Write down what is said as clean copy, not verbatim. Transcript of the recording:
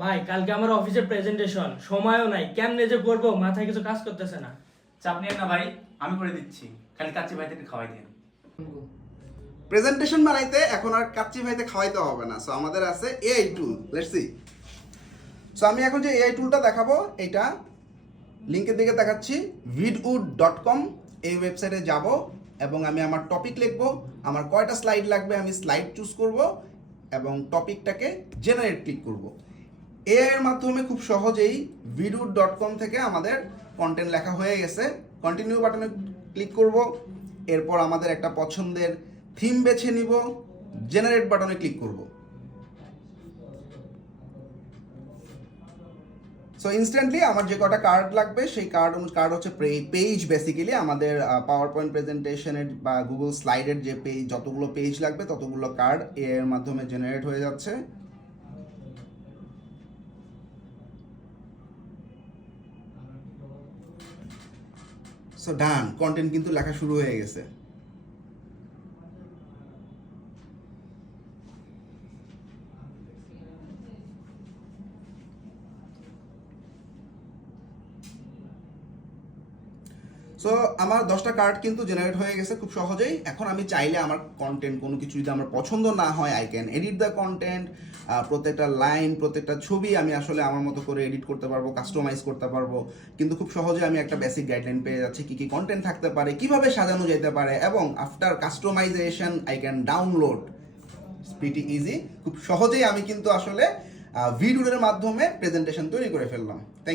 ভাই কালকে আমার অফিসের প্রেজেন্টেশন, সময়ও নাই, কেমনে যে করবো মাথায় কিছু কাজ করতেছে না। চাপ নিয়ে না ভাই, আমি করে দিচ্ছি, খালি কাচ্চি ভাই থেকে খাওয়াই দিন। প্রেজেন্টেশন বানাইতে এখন আর কাচ্চি ভাইতে খাওয়াইতে হবে না। সো আমাদের আছে AI tool, let's see. So আমি এখন যে এআই টুলটা দেখাবো, এটা লিংকের দিকে দেখাচ্ছি, vidwood.com। এই ওয়েবসাইটে যাব এবং আমি আমার টপিক লিখবো, আমার কয়টা স্লাইড লাগবে আমি স্লাইড চুজ করব এবং টপিকটাকে জেনারেট ক্লিক করব। এআই এর মাধ্যমে খুব সহজেই vidwood.com থেকে আমাদের কন্টেন্ট লেখা হয়ে গেছে। কন্টিনিউ বাটনে ক্লিক করব, এরপর আমাদের একটা পছন্দের থিম বেছে নিব, জেনারেট বাটনে ক্লিক করব। সো ইনস্ট্যান্টলি আমার যে কটা কার্ড লাগবে সেই কার্ড হচ্ছে পেজ, বেসিক্যালি আমাদের পাওয়ার পয়েন্ট প্রেজেন্টেশনের বা গুগল স্লাইডের যে পেজ, যতগুলো পেজ লাগবে ততগুলো কার্ড এর মাধ্যমে জেনারেট হয়ে যাচ্ছে। সো ডান, কন্টেন্ট কিন্তু লেখা শুরু হয়ে গেছে। সো আমার 10টা কার্ড কিন্তু জেনারেট হয়ে গেছে খুব সহজেই। এখন আমি চাইলে আমার কন্টেন্ট কোনো কিছু যদি আমার পছন্দ না হয়, I can edit the content. প্রত্যেকটা লাইন, প্রত্যেকটা ছবি আমি আসলে আমার মতো করে এডিট করতে পারবো, কাস্টমাইজ করতে পারবো। কিন্তু খুব সহজে আমি একটা বেসিক গাইডলাইন পেয়ে যাচ্ছি কী কী কন্টেন্ট থাকতে পারে, কিভাবে সাজানো যেতে পারে, এবং after customisation I can download. Pretty easy, খুব সহজেই আমি কিন্তু আসলে ভিডিওর মাধ্যমে প্রেজেন্টেশন তৈরি করে ফেললাম। থ্যাংক